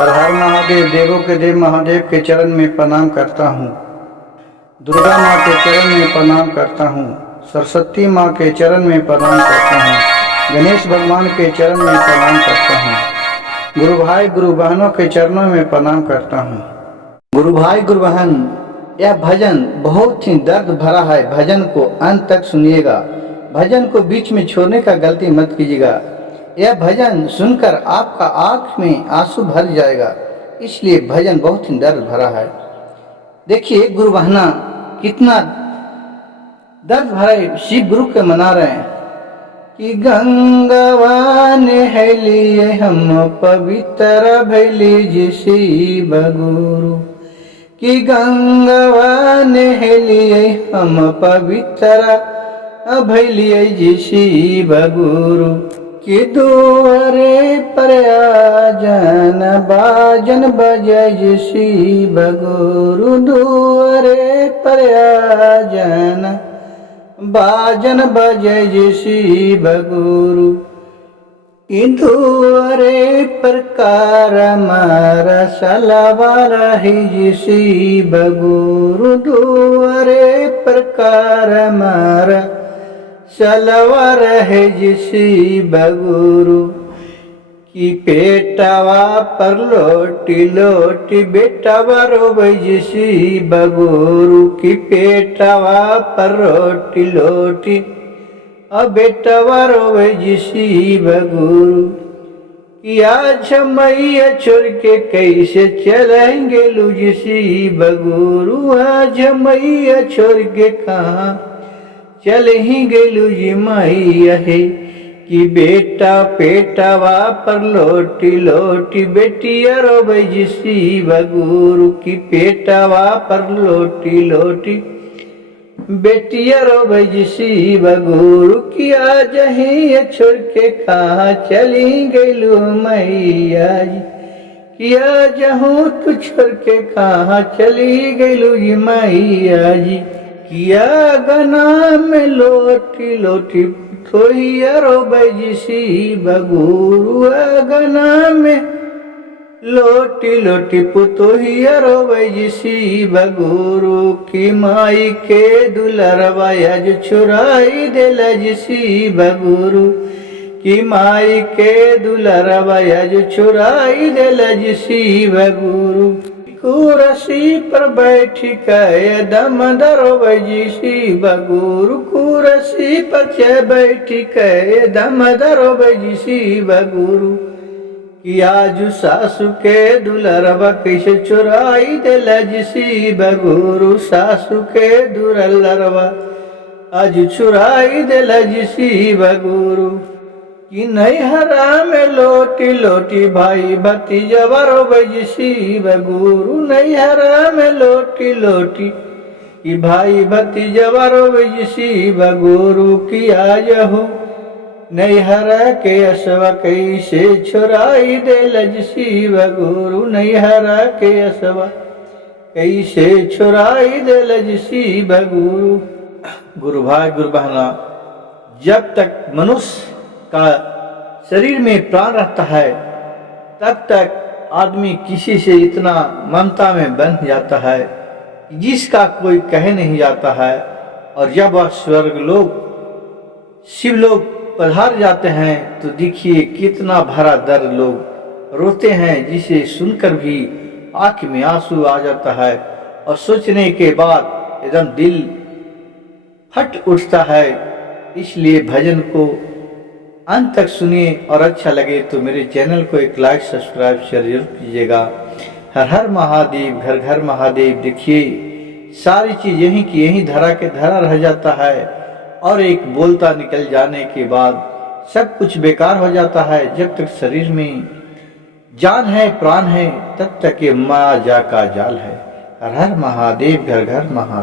हर हर महादेव। देवों के देव महादेव के चरण में प्रणाम करता हूँ। दुर्गा माँ के चरण में प्रणाम करता हूँ। सरस्वती माँ के चरण में प्रणाम करता हूँ। गणेश भगवान के चरण में प्रणाम करता हूँ। गुरु भाई गुरु बहनों के चरणों में प्रणाम करता हूँ। गुरु भाई गुरु बहन, यह भजन बहुत ही दर्द भरा है। भजन को अंत तक सुनिएगा। भजन को बीच में छोड़ने का गलती मत कीजिएगा। यह भजन सुनकर आपका आंख में आंसू भर जाएगा, इसलिए भजन बहुत ही दर्द भरा है। देखिए गुरु बहना कितना दर्द भरा शिव गुरु के मना रहे हैं कि गंगवा नहलिए हम पवित्र भैली शिव गुरु, कि गंगवा नहलिए हम पवित्र भैलिए शिव गुरु, कि दुआरे पर आजन बाजन बजय शिव गुरु, दुआरे पर आजन बाजन बजय शिव गुरु, कि दुआरे पर कार मारा सलावार है शिव गुरु, दुआरे पर कार मारा सलवार है शिव गुरु, कि पेटावा पर लोटी लोटी बेटावा रोवे शिव गुरु, कि पेटावा पर लोटी लोटी बेटावा रोवे शिव गुरु, कि आज मैया छोड़ के कैसे चलेंगे लूज शिव गुरु, आज मैया छोड़ के कहाँ चल ही गेलू जी मैया है, कि बेटा पेटावा पर लोटी लोटी बेटिया रोवे जी शिव गुरु, कि पेटावा पर लोटी लोटी बेटिया रोवे जी शिव गुरु, कि आज ही छोड़ के कहाँ चली गेलू मैया जी, कि आज हूँ तू छोड़ के कहाँ चली गेलू जी मैया जी, किया गना में लोटी लोटी थोइया रोवे जी शिव गुरु, गना में लोटी लोटी पुतोहिया रोवे जी शिव गुरु, कि माई के दुलरवा आज छुराई देला जी शिव गुरु, कि माई के दुलरवा आज छुराई देला जी शिव गुरु, कुरसी पर बैठी के दम धरोवे जी शिव गुरु, कुरसी पर बैठी के दम धरोवे जी शिव गुरु, कि आज सासु के दुलरवा कैसे चुराई देला जी शिव गुरु, सासु के दुलरवा आज चुराई देला जी शिव गुरु, कि नैहरा में लोटी लोटी भाई भतीजवा रोवे जी शिव गुरु, नैहरा में लोटी लोटी कि भाई भतीजवा रोवे जी शिव गुरु, कि आज हो नैहरा के असवा कैसे छोराई देला जी शिव गुरु, नैहरा के असवा कैसे छोराई देला जी शिव गुरु। गुरु भाई गुरु बहना, जब तक मनुष्य का शरीर में प्राण रहता है तब तक आदमी किसी से इतना ममता में बंध जाता है जिसका कोई कह नहीं जाता है। और जब वह स्वर्ग लोग शिवलोक पधार जाते हैं तो देखिए कितना भरा दर्द लोग रोते हैं, जिसे सुनकर भी आंख में आंसू आ जाता है और सोचने के बाद एकदम दिल फट उठता है। इसलिए भजन को अंत तक सुनिए और अच्छा लगे तो मेरे चैनल को एक लाइक सब्सक्राइब जरूर कीजिएगा। हर हर महादेव, घर घर महादेव। देखिए सारी चीज यहीं की यहीं धरा के धरा रह जाता है और एक बोलता निकल जाने के बाद सब कुछ बेकार हो जाता है। जब तक शरीर में जान है प्राण है तब तक ये माया का जाल है। हर हर महादेव, घर घर महादेव।